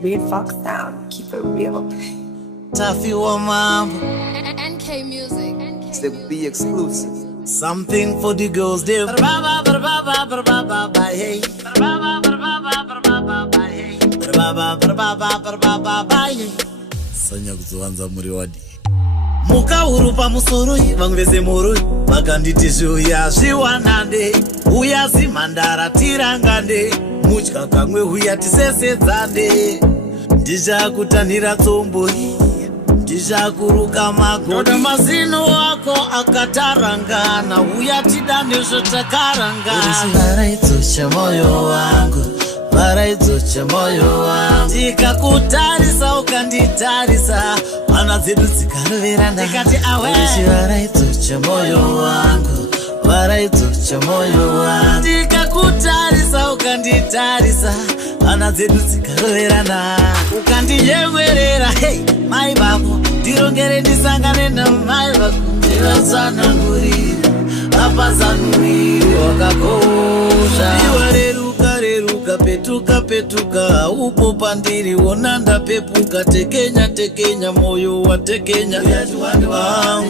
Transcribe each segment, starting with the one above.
Red Fox Sound, keep it real. Taffy wa mambo, NK Music. It's the be exclusive. something for the girls there. Ba ba ba ba ba ba ba ba hey. Ba ba ba ba ba ba ba ba hey. Ba ba ba ba ba ba ba ba hey. Sanya kuzoanza muri wadi. Mukahuru pamusoro vangu vese muroi vakanditi zviuya zviwanande uya zimhandara tirangande mutya kamwe uya tisesedzane ndichakutanhira tsombo ndichakuruka magoda mazino ako akatarangana uya tidane zvotakarangana varaidzo chemoyo wangu varaidzo chemoyo wangu ndikakutarisa ukanditarisa hana dzedu dzikaroverana ndikati awe varaidzo chemoyo wangu varaidzo chemoyo wangu ndikakutarisa ukanditarisa hana dzedu dzikaroverana ukandiyemwerera hei mai vako ndirongere ndisangane namai vako ndivatsanangurira vapazanuriri wakakosha iwareruka reruka petuka petuka upo pandiri wona ndapepuka tekenya tekenya moyo watekenya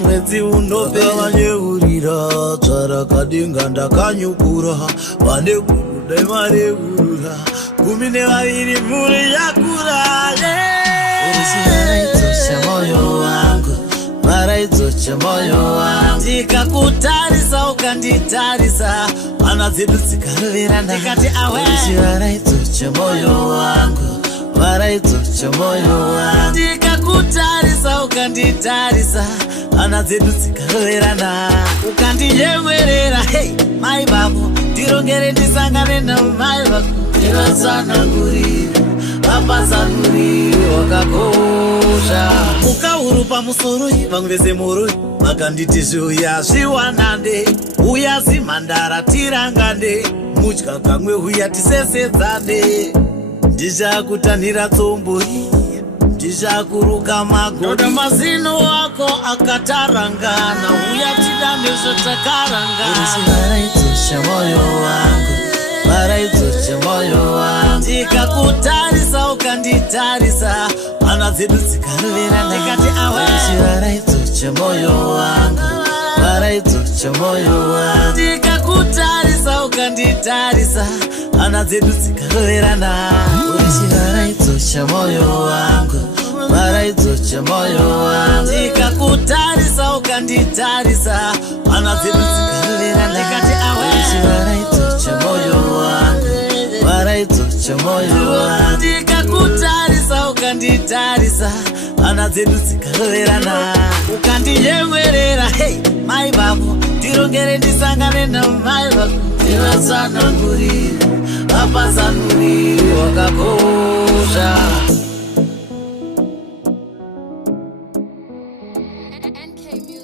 mwedzi unopenya vanyeurira tsvarakadenga ndakanyukura vane kudai vareurura 12 mhuri yakura moyo wangu varaidzo chemoyo wangu ndikakutarisa ukanditarisa hana dzedu dzikaroverana ndikati awe varaidzo chemoyo wangu varaidzo chemoyo wangu ndikakutarisa ukanditarisa hana dzedu dzikaroverana ukandiyemwerera hei mai vako ndirongere ndisangane namai vako ndivatsanangurira vapazanuriri wakakosha mukahuru pamusoro vangu vese muroi vakanditi zviuya zviwanande uya zimhandara tirangande mutya kamwe uya tisesedzane ndichakutanhira tsombo ndichakuruka magoda mazino ako akatarangana uya tidane zvotakarangana varaidzo chemoyo wangu varaidzo chemoyo wangu ndikakutarisa ukanditarisa hana dzedu dzikaroverana ndikati awe varaidzo chemoyo wangu varaidzo chemoyo wangu ndikakutarisa ukanditarisa hana dzedu dzikaroverana varaidzo chemoyo wangu varaidzo chemoyo wangu ndikakutarisa ukanditarisa hana dzedu dzikaroverana ndikati awe varaidzo chemoyo wangu varaidzo chemoyo wangu ndikakutarisa ukanditarisa hana dzedu dzikaroverana ukandiyemwerera hei mai vako ndirongere ndisangane namai vako ndivatsanangurira vapazanuriri wakakosha NK Music.